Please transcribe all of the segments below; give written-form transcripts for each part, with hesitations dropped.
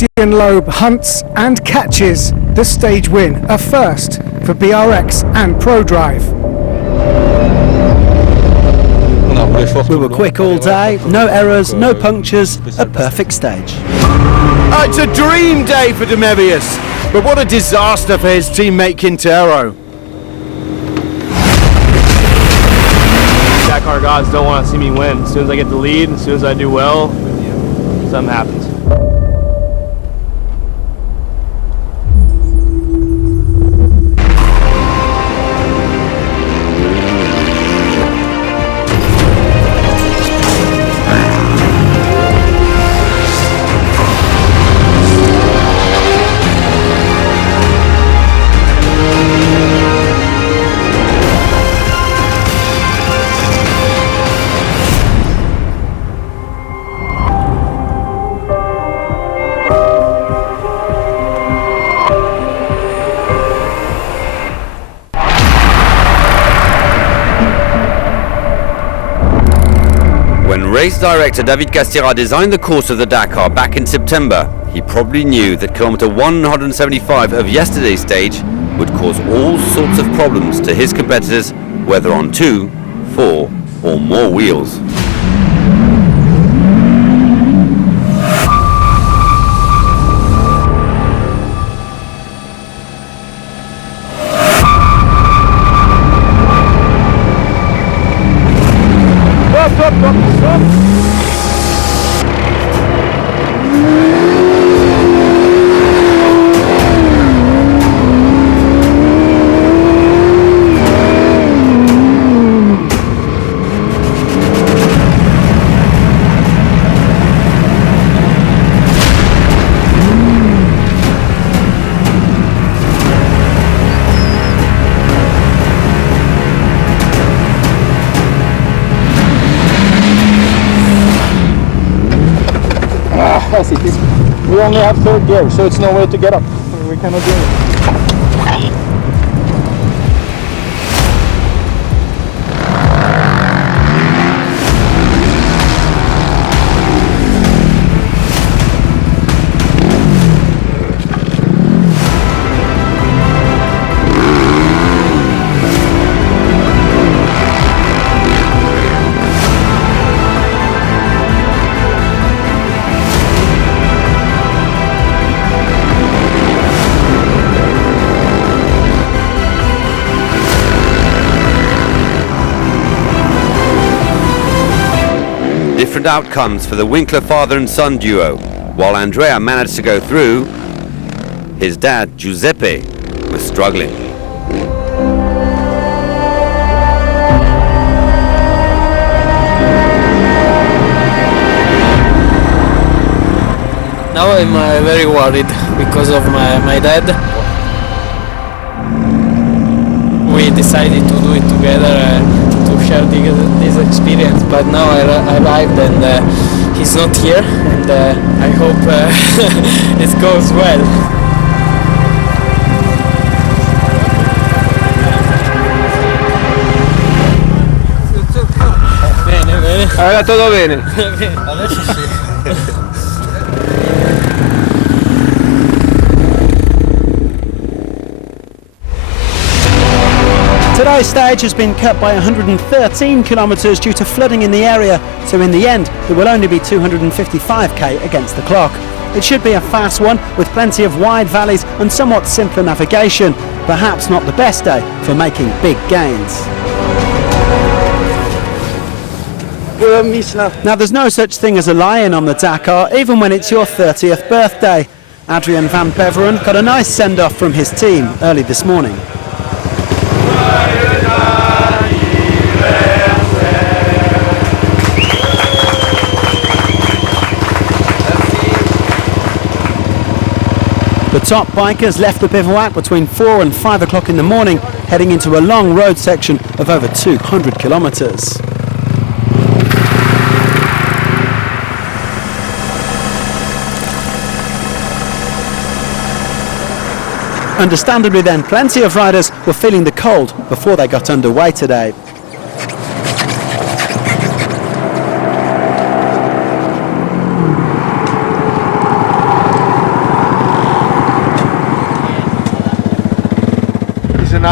Loeb hunts and catches the stage win, a first for BRX and ProDrive. We were quick all day, no errors, no punctures, a perfect stage. It's a dream day for Demevius, but what a disaster for his teammate Quintero. Dakar gods don't want to see me win. As soon as I get the lead, as soon as I do well, something happens. When race director David Castira designed the course of the Dakar back in September, he probably knew that kilometre 175 of yesterday's stage would cause all sorts of problems to his competitors, whether on 2, 4 or more wheels. Stop. We only have third gear, so it's no way to get up. We cannot do it. Different outcomes for the Winkler father and son duo. While Andrea managed to go through, his dad, Giuseppe, was struggling. Now I'm very worried because of my dad. We decided to do it together to share this experience, but now I arrived and he's not here, and I hope it goes well. Era todo bene. Adesso sì. Today's stage has been cut by 113 kilometres due to flooding in the area, so in the end it will only be 255k against the clock. It should be a fast one with plenty of wide valleys and somewhat simpler navigation. Perhaps not the best day for making big gains. Now there's no such thing as a lion on the Dakar, even when it's your 30th birthday. Adrian van Beveren got a nice send-off from his team early this morning. The top bikers left the bivouac between 4 and 5 o'clock in the morning, heading into a long road section of over 200 kilometres. Understandably then, plenty of riders were feeling the cold before they got underway today.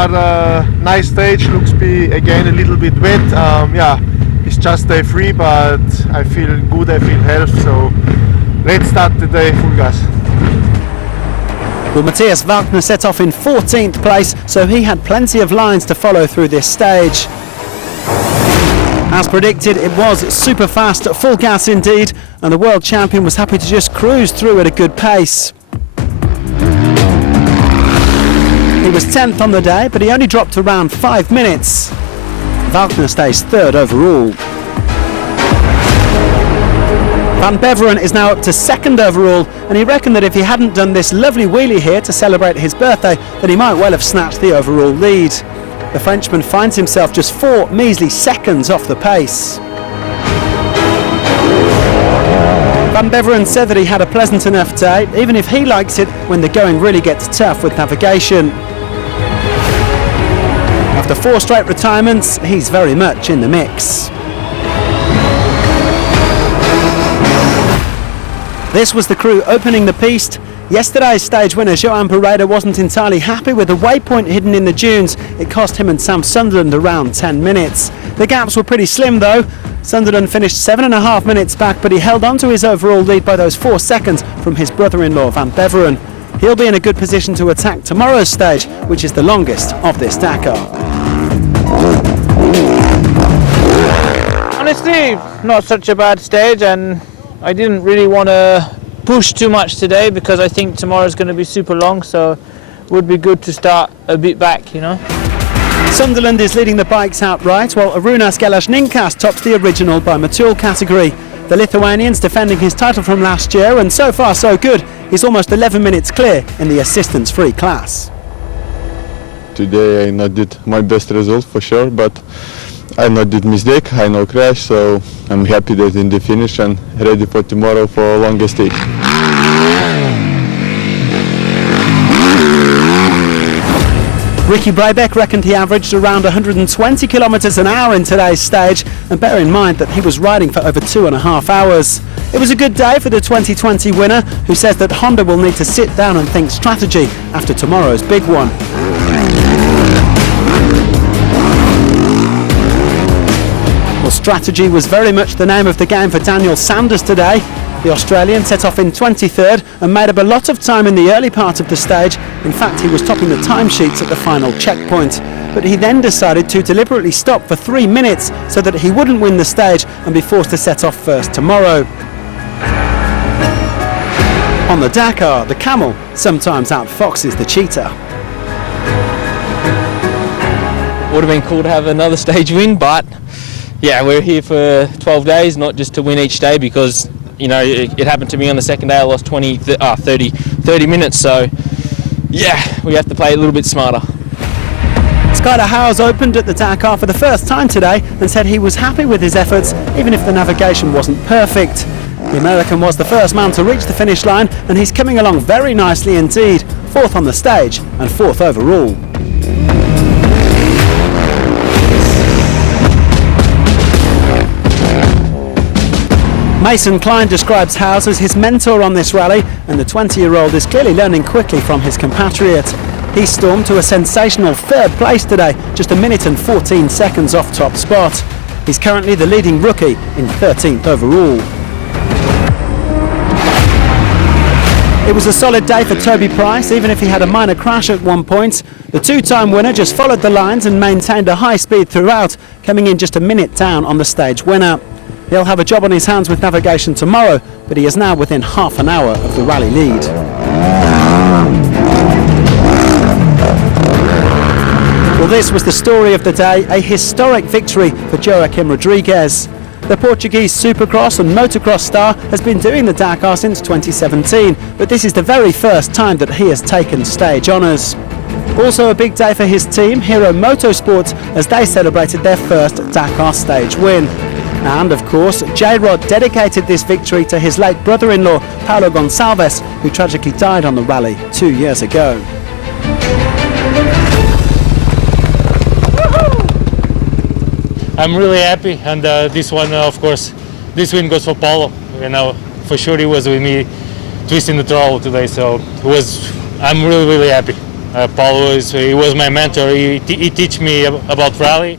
another nice stage. Looks be again a little bit wet. Yeah, it's just day 3, but I feel good, I feel health, so let's start the day full gas. Well, Matthias Wagner set off in 14th place, so he had plenty of lines to follow through this stage. As predicted, it was super fast, at full gas indeed, and the world champion was happy to just cruise through at a good pace. He was 10th on the day, but he only dropped around 5 minutes. Wagner stays 3rd overall. Van Beveren is now up to 2nd overall, and he reckoned that if he hadn't done this lovely wheelie here to celebrate his birthday, then he might well have snatched the overall lead. The Frenchman finds himself just 4 measly seconds off the pace. Van Beveren said that he had a pleasant enough day, even if he likes it when the going really gets tough with navigation. After 4 straight retirements, he's very much in the mix. This was the crew opening the piste. Yesterday's stage winner Johan Pereira wasn't entirely happy with the waypoint hidden in the dunes. It cost him and Sam Sunderland around 10 minutes. The gaps were pretty slim though. Sunderland finished 7.5 minutes back, but he held on to his overall lead by those 4 seconds from his brother-in-law Van Beveren. He'll be in a good position to attack tomorrow's stage, which is the longest of this Dakar. Honestly, not such a bad stage, and I didn't really want to push too much today because I think tomorrow's going to be super long, so it would be good to start a bit back, you know. Sunderland is leading the bikes outright, while Arūnas Gelažninkas tops the original by mature category. The Lithuanian's defending his title from last year, and so far so good. He's almost 11 minutes clear in the assistance-free class. Today I not did my best result for sure, but I not did mistake, I no crash, so I'm happy that in the finish and ready for tomorrow for a longer stage. Ricky Brabeck reckoned he averaged around 120 kilometres an hour in today's stage, and bear in mind that he was riding for over 2.5 hours. It was a good day for the 2020 winner, who says that Honda will need to sit down and think strategy after tomorrow's big one. Well, strategy was very much the name of the game for Daniel Sanders today. The Australian set off in 23rd and made up a lot of time in the early part of the stage. In fact, he was topping the timesheets at the final checkpoint. But he then decided to deliberately stop for 3 minutes so that he wouldn't win the stage and be forced to set off first tomorrow. On the Dakar, the camel sometimes outfoxes the cheetah. Would have been cool to have another stage win, but yeah, we're here for 12 days, not just to win each day, because you know it happened to me on the second day. I lost 30 minutes, so yeah, we have to play a little bit smarter. Skyler Howes opened at the Dakar for the first time today and said he was happy with his efforts, even if the navigation wasn't perfect. The American was the first man to reach the finish line, and he's coming along very nicely indeed, 4th on the stage and 4th overall. Mason Klein describes Howes as his mentor on this rally, and the 20-year-old is clearly learning quickly from his compatriot. He stormed to a sensational 3rd place today, just 1 minute and 14 seconds off top spot. He's currently the leading rookie in 13th overall. It was a solid day for Toby Price, even if he had a minor crash at one point. The 2-time winner just followed the lines and maintained a high speed throughout, coming in just 1 minute down on the stage winner. He'll have a job on his hands with navigation tomorrow, but he is now within half an hour of the rally lead. Well, this was the story of the day, a historic victory for Joaquim Rodrigues. The Portuguese Supercross and Motocross star has been doing the Dakar since 2017, but this is the very first time that he has taken stage honours. Also a big day for his team, Hero Motorsports, as they celebrated their first Dakar stage win. And of course, J-Rod dedicated this victory to his late brother-in-law, Paulo Gonçalves, who tragically died on the rally 2 years ago. I'm really happy, and this one, of course, this win goes for Paulo. You know, for sure he was with me twisting the throttle today, so I'm really happy. Paulo he was my mentor. He teach me about rally.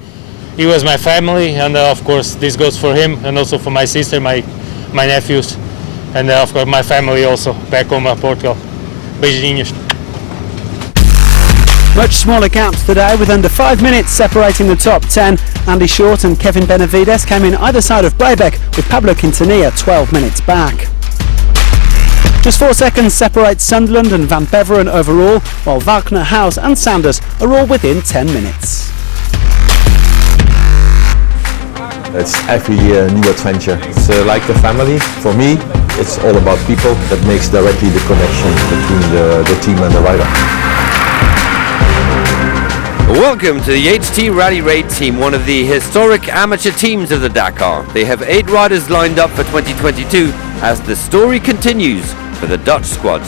He was my family, and of course this goes for him and also for my sister, my nephews, and of course my family also back home in Portugal. Beijinhos. Much smaller gaps today, with under 5 minutes separating the top 10. Andy Short and Kevin Benavides came in either side of Brebeck, with Pablo Quintanilla 12 minutes back. Just 4 seconds separate Sunderland and Van Beveren overall, while Wagner, House and Sanders are all within 10 minutes. It's every year a new adventure. It's like the family. For me, it's all about people. That makes directly the connection between the team and the rider. Welcome to the HT Rally Raid Team, one of the historic amateur teams of the Dakar. They have 8 riders lined up for 2022 as the story continues for the Dutch squad.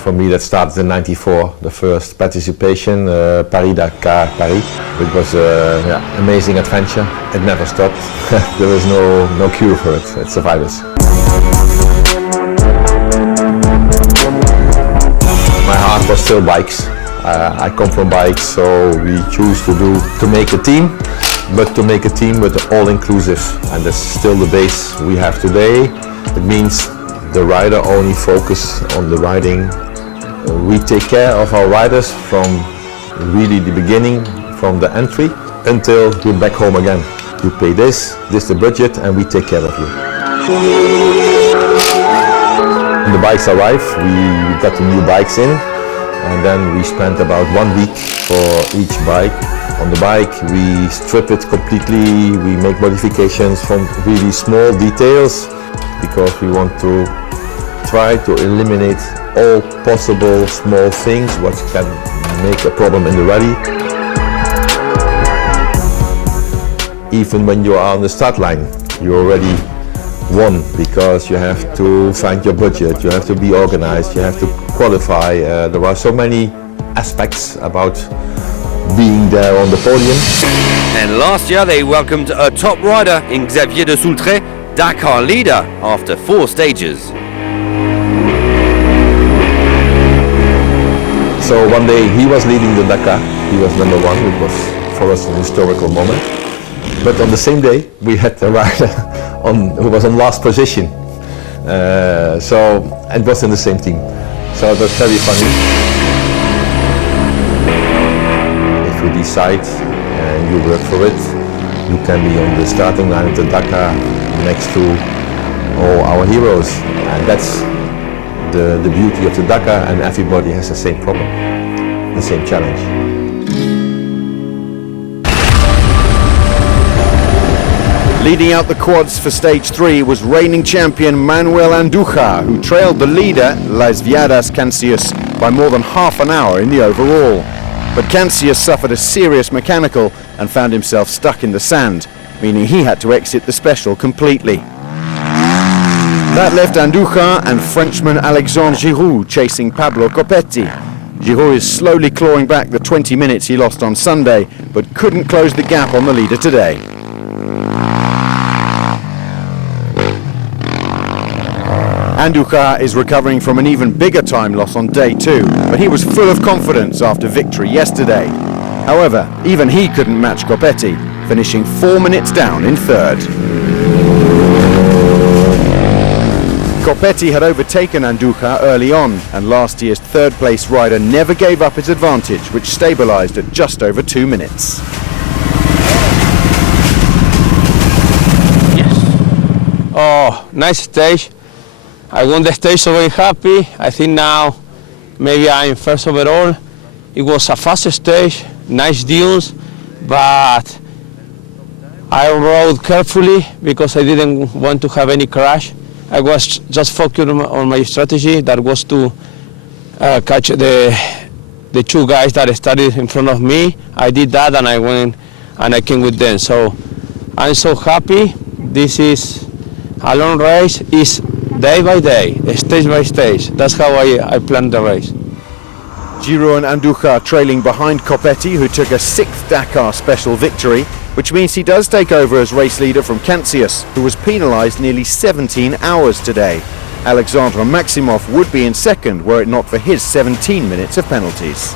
For me, that started in '94, the first participation, Paris-Dakar, Paris. It was an amazing adventure. It never stopped. There was no cure for it. It survived. My heart was still bikes. I come from bikes, so we choose to make a team, but to make a team with all-inclusive, and that's still the base we have today. It means the rider only focus on the riding. We take care of our riders from really the beginning, from the entry, until you're back home again. You pay this the budget, and we take care of you. When the bikes arrive, we got the new bikes in, and then we spent about 1 week for each bike. On the bike, we strip it completely, we make modifications from really small details, because we want to try to eliminate all possible small things what can make a problem in the rally. Even when you are on the start line, you already won, because you have to find your budget, you have to be organized, you have to qualify. There are so many aspects about being there on the podium. And last year they welcomed a top rider in Xavier de Soultre, Dakar leader after 4 stages. So one day he was leading the Dakar, he was number 1, it was for us an historical moment. But on the same day we had a rider who was on last position. So it was in the same team. So it was very funny. If you decide and you work for it, you can be on the starting line of the Dakar next to all our heroes. And that's the beauty of the Dakar, and everybody has the same problem, the same challenge. Leading out the quads for stage 3 was reigning champion Manuel Andújar, who trailed the leader, Las Viadas Cancius, by more than half an hour in the overall. But Cancius suffered a serious mechanical and found himself stuck in the sand, meaning he had to exit the special completely. That left Andújar and Frenchman Alexandre Giroux chasing Pablo Copetti. Giroux is slowly clawing back the 20 minutes he lost on Sunday, but couldn't close the gap on the leader today. Andújar is recovering from an even bigger time loss on day 2, but he was full of confidence after victory yesterday. However, even he couldn't match Copetti, finishing 4 minutes down in 3rd. Copetti had overtaken Andújar early on, and last year's 3rd place rider never gave up his advantage, which stabilised at just over 2 minutes. Yes. Oh, nice stage. I won the stage, so very happy. I think now maybe I'm first overall. It was a fast stage, nice dunes, but I rode carefully because I didn't want to have any crash. I was just focused on my strategy, that was to catch the 2 guys that started in front of me. I did that, and I went and I came with them. So I'm so happy. This is a long race. It's day by day, stage by stage. That's how I planned the race. Giroux and Andújar trailing behind Copetti, who took a 6th Dakar special victory, which means he does take over as race leader from Cancius, who was penalised nearly 17 hours today. Alexander Maximov would be in second were it not for his 17 minutes of penalties.